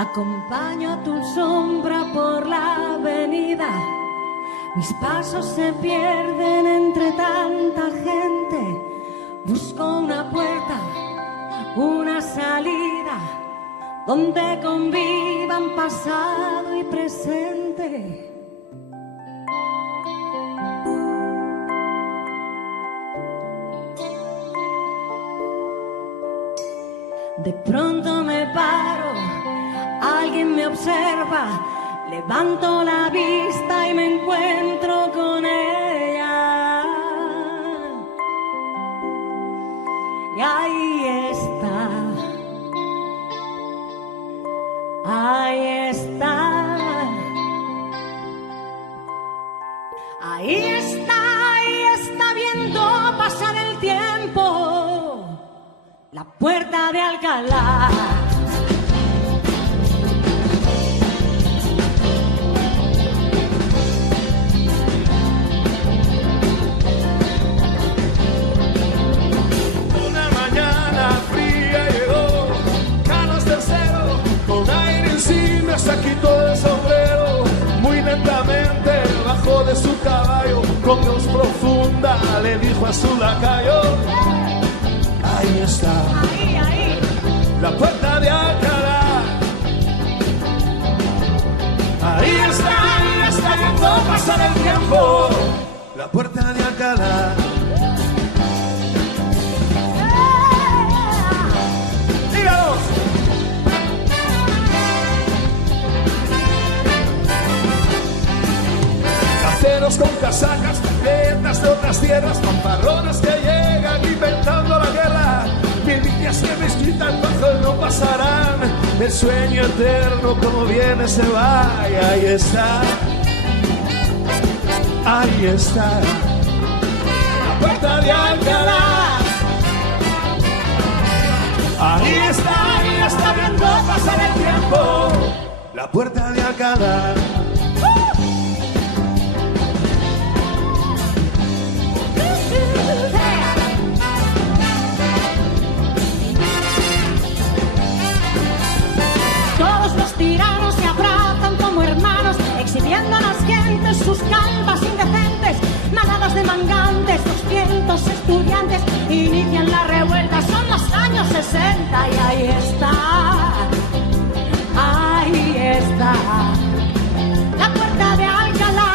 Acompaño tu sombra por la avenida. Mis pasos se pierden entre tanta gente. Busco una puerta, una salida, donde convivan pasado y presente. De pronto me paro, alguien me observa, levanto la vista y me encuentro con ella. Y ahí está, ahí está, ahí está viendo pasar el tiempo, la puerta de Alcalá. Se quitó el sombrero, muy lentamente bajó de su caballo, con voz profunda le dijo a su lacayo: ahí está, la puerta de Alcalá. Ahí está viendo pasar el tiempo, la puerta de Alcalá. ¡Díganos! Con casacas, ventas de otras tierras, pamparrones que llegan inventando la guerra, milicias que mezquitan bajo el no pasarán, el sueño eterno como viene se va. Y ahí está, la puerta de Alcalá. Ahí está viendo pasar el tiempo, la puerta de Alcalá. Los tiranos se abrazan como hermanos, exhibiendo a las gentes sus calvas indecentes. Manadas de mangantes, 200 estudiantes inician la revuelta, son los años 60. Y ahí está, la puerta de Alcalá.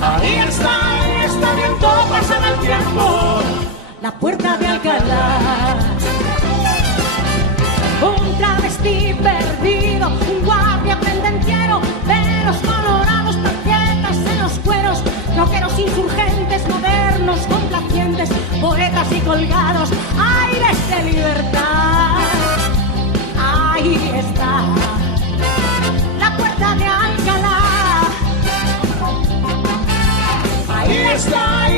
Ahí está viendo pasar el tiempo, la puerta de Alcalá. Un travesti perdido, un guardia pendenciero, velos colorados, tarjetas en los cueros, rockeros insurgentes, modernos, complacientes, poetas y colgados, aires de libertad. Ahí está, la puerta de Alcalá. Ahí está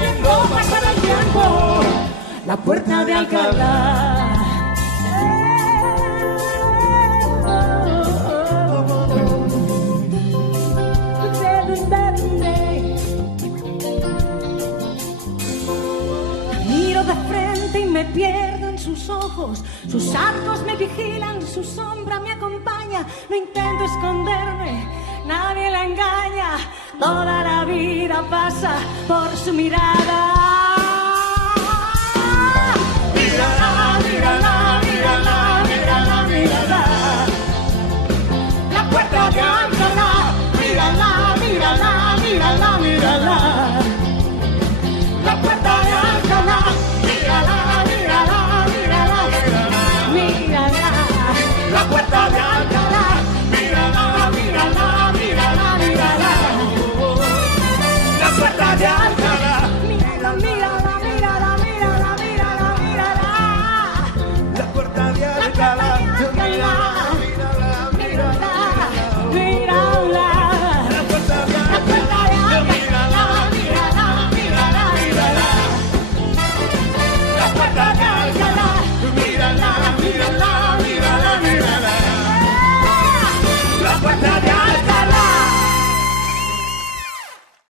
viendo pasar el tiempo, la puerta de Alcalá. Me pierdo en sus ojos, sus arcos me vigilan, su sombra me acompaña. No intento esconderme, nadie la engaña. Toda la vida pasa por su mirada.